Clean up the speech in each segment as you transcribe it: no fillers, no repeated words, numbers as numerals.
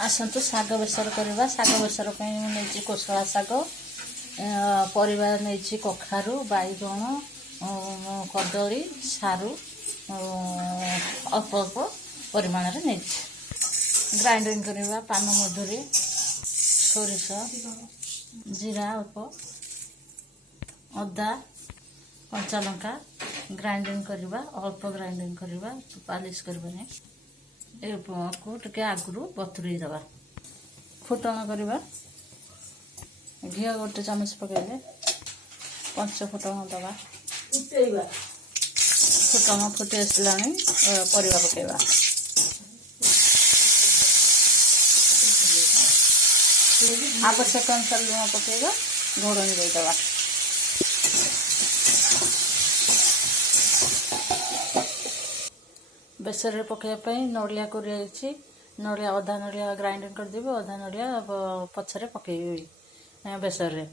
आसतु शाग बेसर करवा। शाग बेसर नहीं कोशला शाग परिवा नहीं कखारू बैगण कदली सारू अल्प अल्प परिमाण नहीं ग्राइंडिंग करवा। पान मधुरी सोरिष जीरा अल्प अदा कंचा लंका ग्राइंडिंग करवा। अल्प ग्राइंडिंग करवा पालिश करवानी को टे आगु बतुरी दबा। फुटण करवा घी गोटे चामच पकड़े पंच फुटण दबा। फुटण फुटी आसला परिवा पकड़ा। आवश्यक अनुसार लुण पकड़ा घोड़नी देदबा। बेसर पकड़ापी नड़िया कर नड़िया अधा नड़िया ग्राइंडिंग करदेवी अधा नड़िया पछरे पकईबी बेसर रे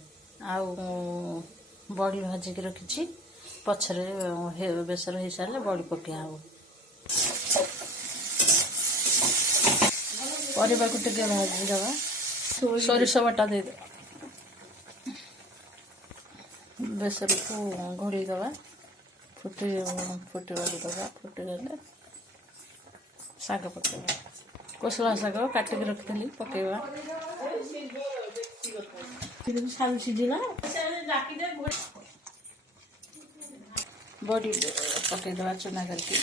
आउ बड़ी भाजिक रखी पछरे बेसर हो सारे बड़ी पकिया हम परिवा को टे भाजीदबा। सोरिष बटा दे बेसर को घोड़ी दबा। फुटवा दबा। फुटीगले शाग पकेवा। कोशला शाग काटिक रखी पकेवा। शाग सीझला बड़ी पकईदबा चुना करके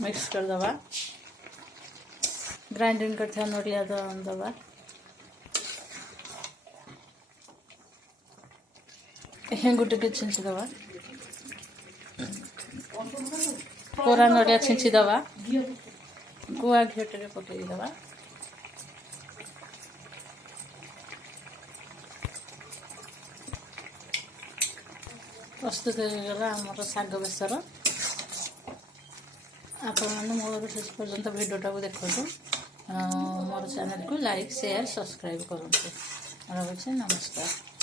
मिक्स करदबा। ग्राइंडिंग करथिया नड़िया दबा। हेंगु टे छिंचीदबा। कोरा नड़िया छिंचीदबा। गुआ घी टे पकईदबा। प्रस्तुत होगा आमर शाग बेसर। आपण मैंने मोर शेष पर्यंत भिडियोटा को देखो मोर चैनल को लाइक शेयर सब्सक्राइब करूँ। रही नमस्कार।